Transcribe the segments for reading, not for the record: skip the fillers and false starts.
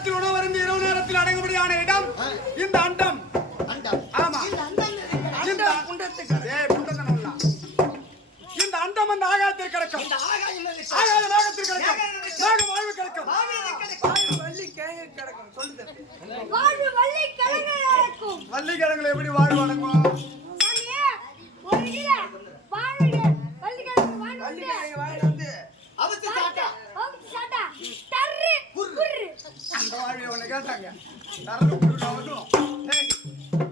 நேரத்தில் உணவு அருந்து இரவு நேரத்தில் அடங்கும்படியான இடம் இந்த அண்டம். ஆமா, இந்த அண்டம் அந்த ஆகாயத்தில் கிடக்கும். ஆகாய நாகத்தில் கிடக்கும். நாக வாழ்வு கிடக்கும். வள்ளி கிழங்குல எப்படி வாழ்வு அடங்கும்?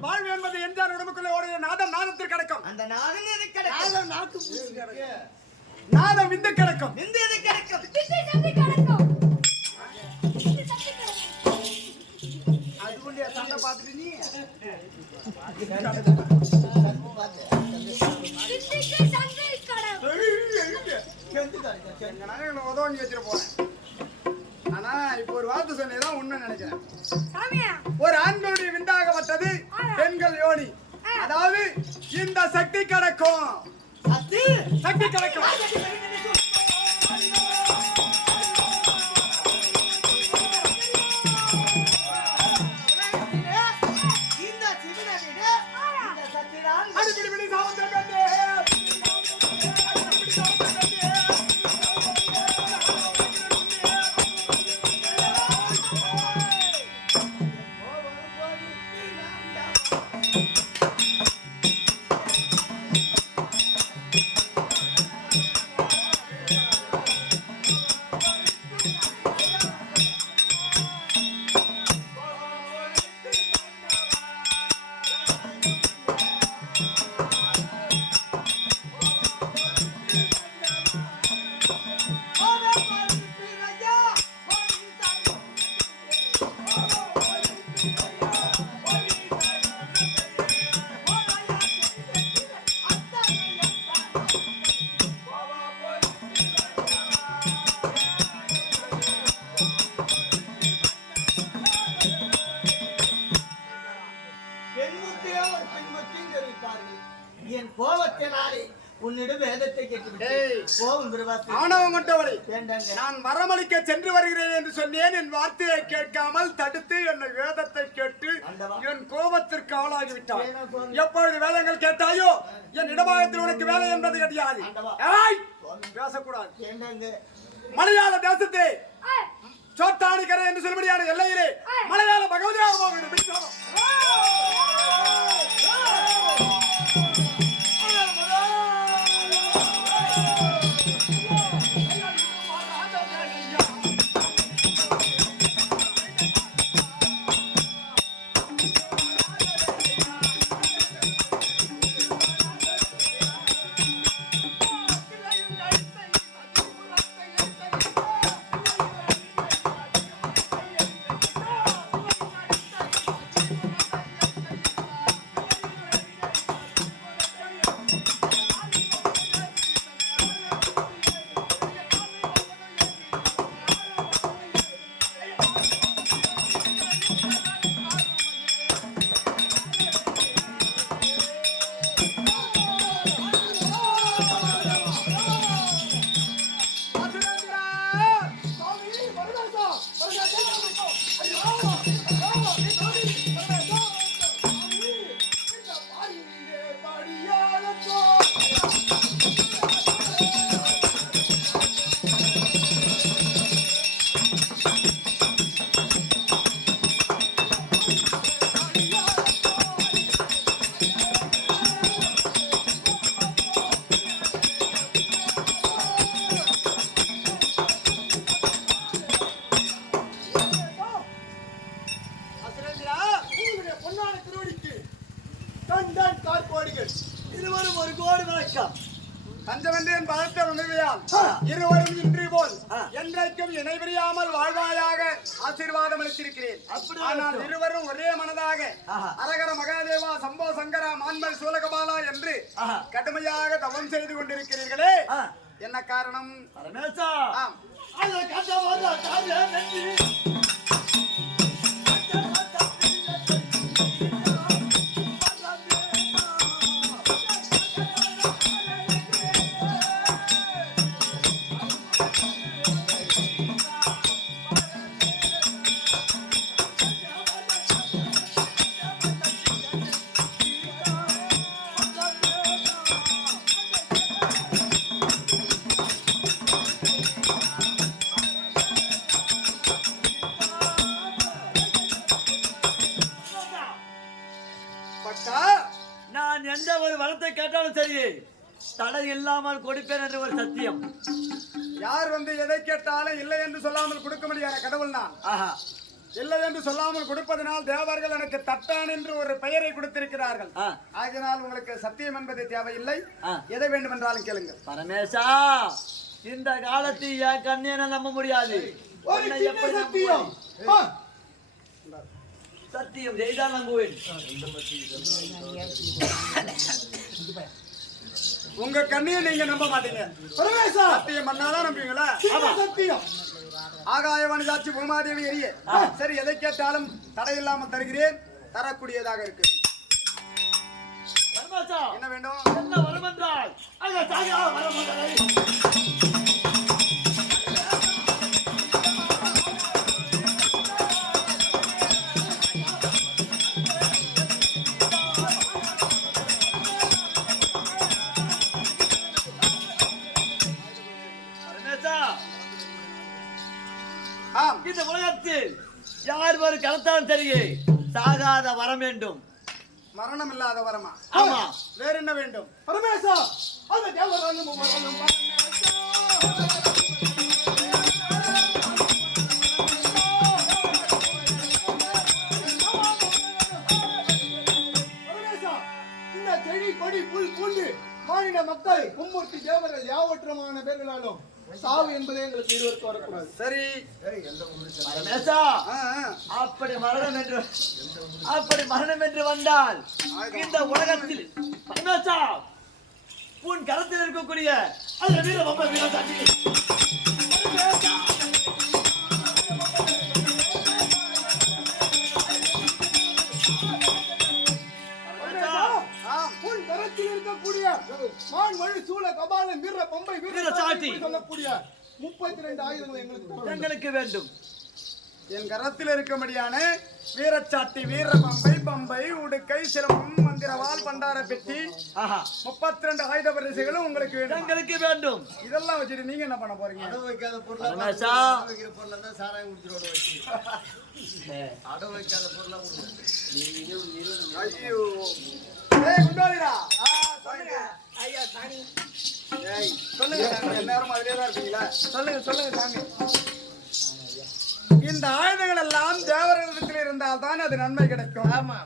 வாழ்வு என்பது எம்ஜிஆர் உடம்புக்குள்ள ஓடிய நாதம் நாதத்தில் கிடக்கும். அந்த நாதம் விந்து கிடக்கும். அதுக்குண்டிய சண்டை பார்த்துட்டு நீ உதவி வச்சிட போறேன். ஆனா இப்ப ஒரு வார்த்தை சொன்னதான் உண்மை நினைக்கிறேன். ஒரு ஆண்களுடைய விந்தாகப்பட்டது பெண்கள் யோனி. அதாவது இந்த சக்தி கிடக்கும். சக்தி கிடக்கும். என் கோபத்தினாலே உன்னிடம் வேதத்தை நான் வரமளிக்க சென்று வருகிறேன் என்று சொன்னேன். என் வார்த்தையை கேட்காமல் தடுத்து என்னை வேதத்தை கேட்டு என் கோபத்திற்கு ஆளாகிவிட்டான். எப்பொழுது வேதங்கள் கேட்டாயோ என் இடமாகத்தில் உனக்கு வேலை என்பது கிடையாது. பேசக்கூடாது. மலையாள தேசத்தை சோட்டானிக்கரை என்று சொல்லும்படியான எல்லையிலே மலையாள பகவதியாக இருவரும் இன்றி போல் என்றைக்கும் இணைபிரியாமல் வாழ்வாயாக ஆசீர்வாதம் அளித்திருக்கிறேன். ஆனால் இருவரும் ஒரே மனதாக அரகர மகாதேவா சம்போ சங்கரா மான்மல் சூலகபாலா என்று கடுமையாக தவம் செய்து கொண்டிருக்கிறீர்களே, என்ன காரணம்? எதை கேட்டாலும் சரி தடை இல்லாமல் கொடுப்பேன் என்று ஒரு சத்தியம். யார் வந்து எதை கேட்டாலும் இல்லை என்று சொல்லாமல் கொடுக்க முடியாத கடவுள் நான். ஆஹா, இல்லை என்று சொல்லாமல் கொடுப்பதனால் தேவர்கள் எனக்கு தட்டான் என்று ஒரு பெயரை கொடுத்திருக்கிறார்கள். ஆகினால் உங்களுக்கு சத்தியம் என்பது தேவையில்லை. எதை வேண்டும் என்றாலும் கேளுங்கள். பரமேசா, இந்த காலத்தில் என் கண்ணியனை நம்ப முடியாது. ஒரு உன்னை சின்ன எப்படி சத்தியம். நம்புவேன்? சத்தியம் செய்தால் நம்புவேன். உங்க கண்ணியை நீங்க நம்ப மாட்டீங்க. பரமேசா, சத்தியம் பண்ணாதான் நம்புவீங்களா? சின்ன சத்தியம். ஆகாயவாணி சாட்சி பூமாதேவி எரிய. சரி, எதை கேட்டாலும் தடை இல்லாமல் தருகிறேன். தரக்கூடியதாக இருக்கு. பரமேசா, என்ன வேண்டும்? என்ன வரம் என்றால் அந்த சாகா வரம் என்றால் இந்த உலகத்தில் யார் ஒரு கலத்தாலும் சரியே சாகாத வரம் வேண்டும். மரணம் இல்லாத வரமா? ஆமா. வேற என்ன வேண்டும்? பரமேசா, அந்த தேவராலும் வரணும். பரமேசா, இந்த செடி கொடி புல் பூண்டு மாநில மக்கள் மும்மூர்த்தி தேவர்கள் யாவற்றமான பேர்களாலும் சாவு என்பதே எங்களுக்கு இருவருக்கு வரக்கூடாது. சரி, பரமேசா, அப்படி மரணம் என்று வந்தால் இந்த உலகத்தில் பரமேசா உன் கரத்தில் இருக்கக்கூடிய அந்த வீர பொம்மை வீர சாட்சி உன் கரத்தில் இருக்கக்கூடிய மான் மழை சூழ கபாலன் வீர பொம்பை வீர சாட்சி சொல்லக்கூடிய 32 ஆயுதங்கள் எங்களுக்கு வேண்டும். என் கரத்தில் இருக்கும்படியான வீரச்சாட்டி, வீர பம்பை, பம்பை, உடுக்கை, சிரமம், மந்திரவாள், பண்டார பெட்டி, 32 ஆயுத பரிசுகளும் உங்களுக்கு வேண்டும். எங்களுக்கு வேண்டும். இதெல்லாம் வச்சுட்டு நீங்க என்ன பண்ண போறீங்க? பரமேசா, ஐயோ, ஏய் குண்டாலிடா, ஐயா சாணி, ஏய் சொல்லுங்க. எல்லாரும் மாதிரியே தான் இருக்கீங்களா? சொல்லுங்க சாமி. இந்த ஆயுதங்கள் எல்லாம் தேவர்களிடத்தில் இருந்தால் தான் அது நன்மை கிடைக்கும். ஆமா,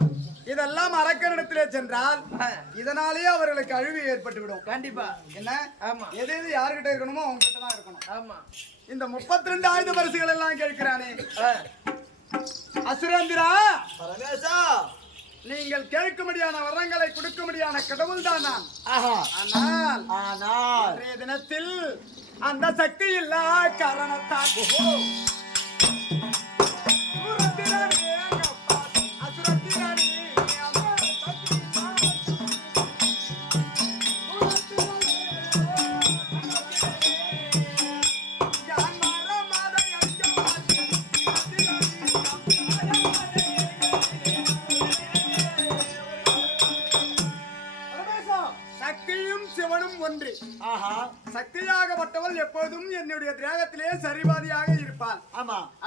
இதெல்லாம் அரக்கனிடத்திலே சென்றால் இதனாலேயே அவர்களுக்கு அழிவு ஏற்பட்டு விடும். கண்டிப்பா. என்ன? ஆமா, எது எது யாருகிட்ட இருக்கணுமோ அவங்க கிட்ட தான் இருக்கணும். ஆமா. இந்த 32 ஆயுத பரிசுகள் எல்லாம் கேட்கிறானே அசுரந்திரா, பரமேசா, நீங்கள் கேட்கும்படியான வரங்களை கொடுக்கும்படியான கடவுள் தான் நான். ஆனால் இன்றைய தினத்தில் அந்த சக்தி இல்லா காரணத்தால் சக்தியாகப்பட்டவள் எப்போதும் என்னுடைய திரேகத்திலே சரிபாதியாக இருப்பாள்.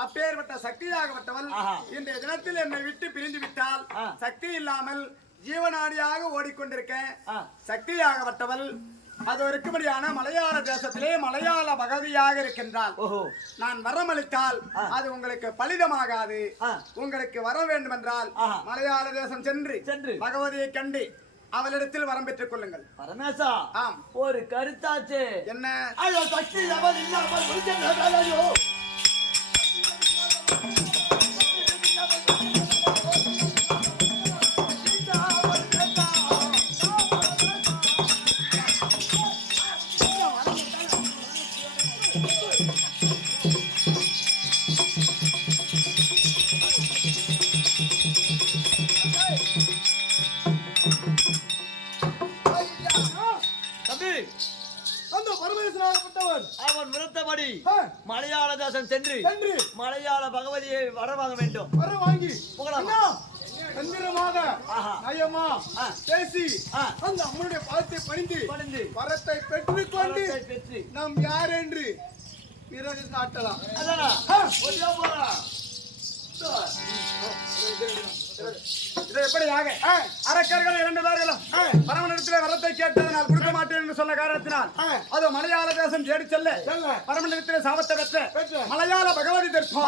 அப்பேற்பட்ட சக்தியாகப்பட்டவள் இன்றைய தினத்தில் என்னை விட்டு பிரிந்து விட்டால் சக்தி இல்லாமல் ஜீவனாடியாக ஓடிக்கொண்டிருக்கேன். சக்தியாகப்பட்டவள் அது இருக்கும்படியான மலையாள தேசத்திலே மலையாள பகவதியாக இருக்கின்றாள். நான் வரமளித்தால் அது உங்களுக்கு பலிதமாகாது. உங்களுக்கு வர வேண்டும் என்றால் மலையாள தேசம் சென்று பகவதியை கண்டு அவளிடத்தில் வரம் பெற்றுக் கொள்ளுங்கள். பரமேசா, ஆம், ஒரு கருத்தாச்சு. என்ன? சக்தி இல்லாமல் அவன் விருத்தபடி மலையாள தேசம் சென்று மலையாள பகவதியை வர வாங்க வேண்டும். வர வாங்கி போகலாமா? தந்திரமாக நயமா பேசி அந்த அம்மனுடைய பாதத்தை பணிந்து வரத்தை பெற்றுக்கொண்டு நாம் யார் என்று பிறகு காட்டலாம். அதானா? போகலாம். இது எப்படியாக அரக்கர்கள் 2 பேர்களும் பரமனிடத்திலே வரத்தை கேட்டதனால் கொடுக்க மாட்டேன் என்று சொன்ன காரணத்தினால் அது மலையாள தேசம் தேடி செல்ல பரமனிடத்திலே சாபத்தை பெற்ற மலையாள பகவதி தர்ப்பா